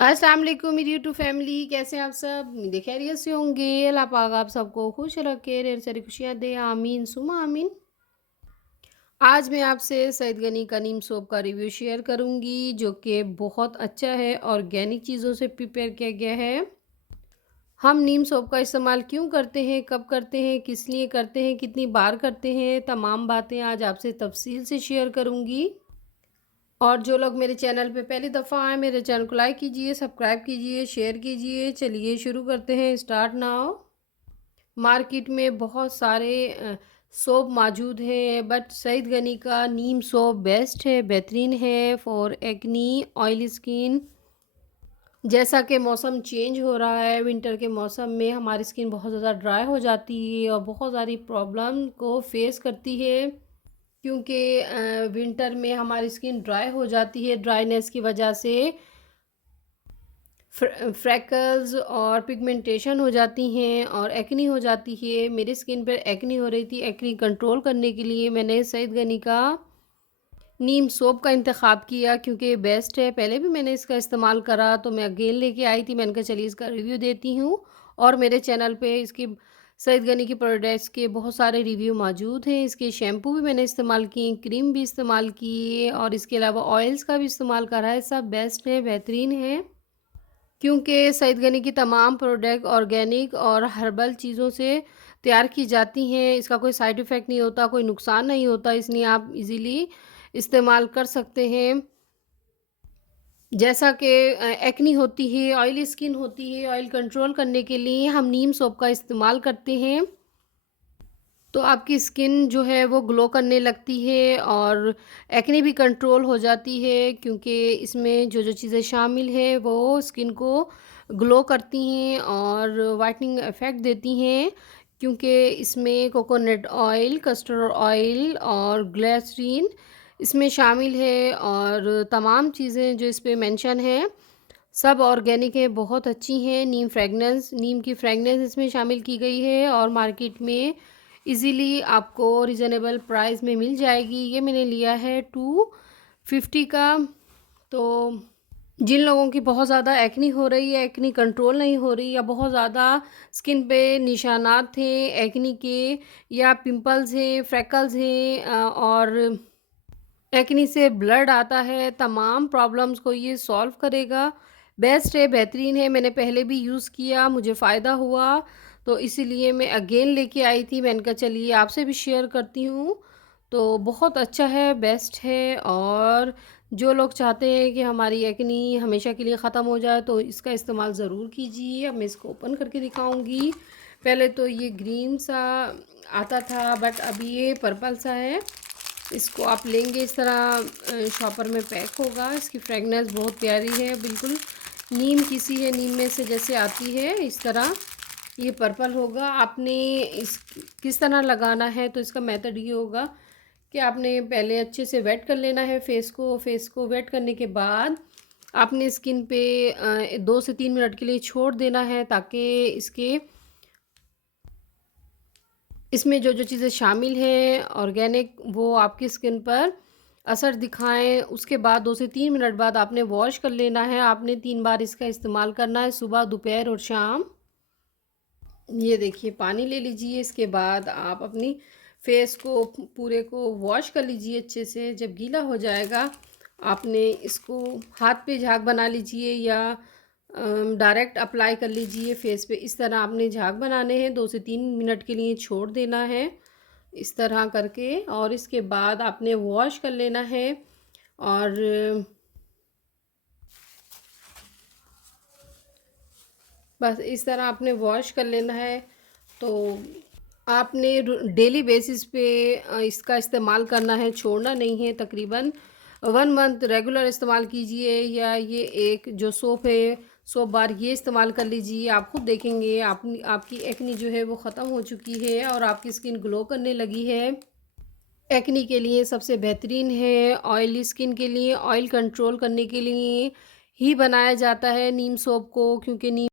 अस्सलाम वालेकुम मेरी यूट्यूब फैमिली, कैसे हैं आप सब? उम्मीद है खैरियत से होंगे। अल्लाह पाक आप सबको खुश रखे, ढेर सारी खुशियाँ दे, आमीन सुम्मा आमीन। आज मैं आपसे सईद गनी का नीम सोप का रिव्यू शेयर करूँगी, जो कि बहुत अच्छा है, ऑर्गेनिक चीज़ों से प्रिपेयर किया गया है। हम नीम सोप का इस्तेमाल क्यों करते हैं, कब करते हैं, किस लिए करते हैं, कितनी बार करते हैं, तमाम बातें आज आपसे तफ़सील से शेयर करूँगी। और जो लोग मेरे चैनल पे पहली दफ़ा आए, मेरे चैनल को लाइक कीजिए, सब्सक्राइब कीजिए, शेयर कीजिए। चलिए शुरू करते हैं, स्टार्ट नाउ। मार्केट में बहुत सारे सोप मौजूद हैं, बट सईद गनी का नीम सोप बेस्ट है, बेहतरीन है फॉर एक्नी, ऑयली स्किन। जैसा कि मौसम चेंज हो रहा है, विंटर के मौसम में हमारी स्किन बहुत ज़्यादा ड्राई हो जाती है और बहुत सारी प्रॉब्लम को फेस करती है, क्योंकि विंटर में हमारी स्किन ड्राई हो जाती है। ड्राइनेस की वजह से फ्रैकल्स और पिगमेंटेशन हो जाती हैं और एक्नी हो जाती है। मेरी स्किन पर एक्नी हो रही थी। एक्नी कंट्रोल करने के लिए मैंने सईद गनी का नीम सोप का इंतख़ाब किया, क्योंकि बेस्ट है। पहले भी मैंने इसका इस्तेमाल करा, तो मैं अगेन लेके आई थी। मैंने कहा चलिए इसका रिव्यू देती हूँ। और मेरे चैनल पे इसकी सईद गनी की प्रोडक्ट्स के बहुत सारे रिव्यू मौजूद हैं। इसके शैम्पू भी मैंने इस्तेमाल किए, क्रीम भी इस्तेमाल की और इसके अलावा ऑयल्स का भी इस्तेमाल करा है। सब बेस्ट है, बेहतरीन है, क्योंकि सईद गनी की तमाम प्रोडक्ट ऑर्गेनिक और हर्बल चीज़ों से तैयार की जाती हैं। इसका कोई साइड इफ़ेक्ट नहीं होता, कोई नुकसान नहीं होता, इसलिए आप इजीली इस्तेमाल कर सकते हैं। जैसा कि एक्नी होती है, ऑयली स्किन होती है, ऑयल कंट्रोल करने के लिए हम नीम सोप का इस्तेमाल करते हैं, तो आपकी स्किन जो है वो ग्लो करने लगती है और एक्ने भी कंट्रोल हो जाती है, क्योंकि इसमें जो जो चीज़ें शामिल हैं वो स्किन को ग्लो करती हैं और वाइटनिंग इफ़ेक्ट देती हैं, क्योंकि इसमें कोकोनट ऑयल, कस्टर्ड ऑयल और ग्लिसरीन इसमें शामिल है। और तमाम चीज़ें जो इस पे मेंशन है सब ऑर्गेनिक है, बहुत अच्छी हैं। नीम की फ्रेगनेंस इसमें शामिल की गई है और मार्केट में इजीली आपको रिजनेबल प्राइस में मिल जाएगी। ये मैंने लिया है 250 का। तो जिन लोगों की बहुत ज़्यादा एक्नी हो रही है, एक्नी कंट्रोल नहीं हो रही, या बहुत ज़्यादा स्किन पे निशानात थे एक्नी के, या पिंपल्स हैं, फ्रैकल्स हैं, और एक्नी से ब्लड आता है, तमाम प्रॉब्लम्स को ये सॉल्व करेगा। बेस्ट है, बेहतरीन है। मैंने पहले भी यूज़ किया, मुझे फ़ायदा हुआ, तो इसीलिए मैं अगेन लेके आई थी। मैंने कहा चलिए आपसे भी शेयर करती हूँ। तो बहुत अच्छा है, बेस्ट है। और जो लोग चाहते हैं कि हमारी एक्नी हमेशा के लिए ख़त्म हो जाए, तो इसका इस्तेमाल ज़रूर कीजिए। अब मैं इसको ओपन करके दिखाऊँगी। पहले तो ये ग्रीन सा आता था, बट अभी ये पर्पल सा है। इसको आप लेंगे इस तरह, शॉपर में पैक होगा। इसकी फ्रेगनेंस बहुत प्यारी है, बिल्कुल नीम की सी है, नीम में से जैसे आती है इस तरह। ये पर्पल होगा। आपने इस किस तरह लगाना है, तो इसका मेथड ये होगा कि आपने पहले अच्छे से वेट कर लेना है फेस को वेट करने के बाद आपने स्किन पे 2 से 3 मिनट के लिए छोड़ देना है, ताकि इसमें जो जो चीज़ें शामिल हैं ऑर्गेनिक वो आपकी स्किन पर असर दिखाएं। उसके बाद 2 से 3 मिनट बाद आपने वॉश कर लेना है। आपने 3 बार इसका इस्तेमाल करना है, सुबह, दोपहर और शाम। ये देखिए, पानी ले लीजिए। इसके बाद आप अपनी फेस को पूरे को वॉश कर लीजिए अच्छे से। जब गीला हो जाएगा, आपने इसको हाथ पे झाग बना लीजिए या डायरेक्ट अप्लाई कर लीजिए फेस पे। इस तरह आपने झाग बनाने हैं, 2 से 3 मिनट के लिए छोड़ देना है इस तरह करके। और इसके बाद आपने वॉश कर लेना है, और बस इस तरह आपने वॉश कर लेना है। तो आपने डेली बेसिस पे इसका इस्तेमाल करना है, छोड़ना नहीं है। तकरीबन 1 मंथ रेगुलर इस्तेमाल कीजिए, या ये एक जो सोप है, सोप बार ये इस्तेमाल कर लीजिए। आप खुद देखेंगे आपकी एक्नी जो है वो ख़त्म हो चुकी है और आपकी स्किन ग्लो करने लगी है। एक्नी के लिए सबसे बेहतरीन है। ऑयली स्किन के लिए, ऑयल कंट्रोल करने के लिए ही बनाया जाता है नीम सोप को, क्योंकि नीम